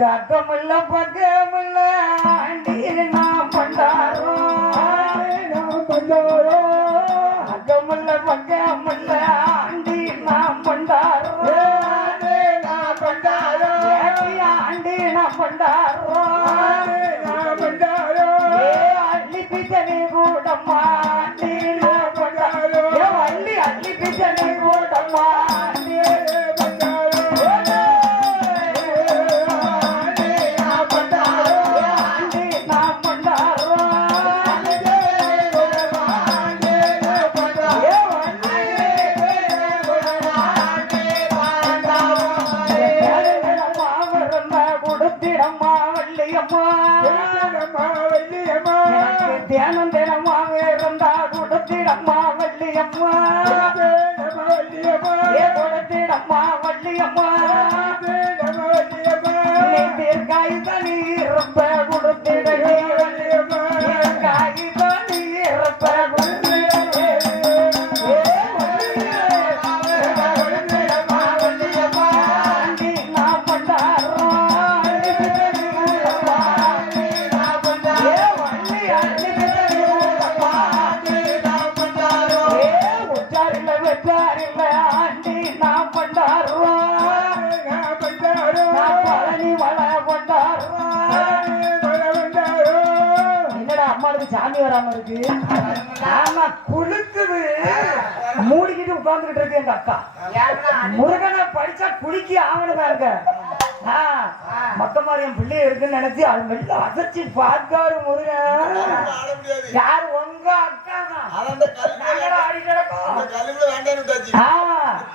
கக்கமில்ல பக்கமில்ல aunty நான் பண்டாரோ அக்கமில்ல பக்கமில்ல aunty நான் பண்டாரோ ஏண்டி ஆண்டி நான் பண்டாரோ ஏ அள்ளி பிச்சனி கூடம்மா எனக்கு தியானம் தினமாக இருந்தா கொடுத்திடம்மா வள்ளியம்மா. சாமி வராம இருக்கு. ஆமா குளுக்குது. மூடிக்கிட்டு உட்கார்ந்துகிட்டு இருக்கு எங்க அக்கா. முருகனை படிச்சா குளிக்க ஆகணுமா இருக்க? மொத்தமாரி என் பிள்ளை இருக்குன்னு நினைச்சு அது மெல்ல அசைச்சு பார்க்காரு முருகன். யார்? உங்க அக்கா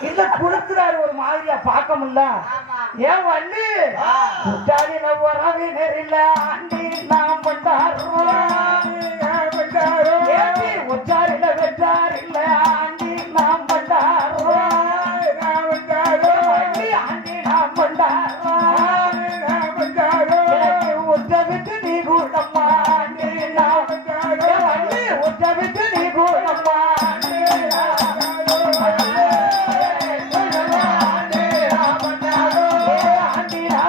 இல்ல குடுக்குறாரு ஒரு மாதிரியா பார்க்க முடியல. ஏன் வள்ளி? உறவினர் இல்ல ஆண்டி.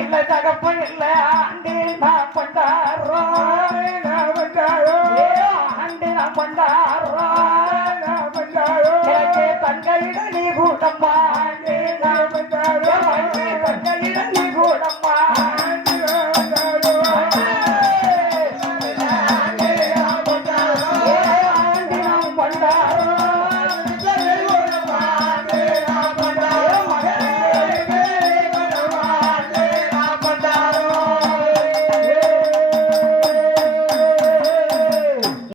இல்ல தகப்ப இல்ல ஆண்டு நான் பண்டாரோ நான் பண்டாரோ ஆண்டு நான் பண்டாரோ நான் பண்டாரோ எனக்கு தங்கையிட நீ கூட்டம்மா ஆண்டு நான் பண்டாரோ தங்கையிட நீ கூட்டம்மா ஆண்டு நான் பண்டாரோ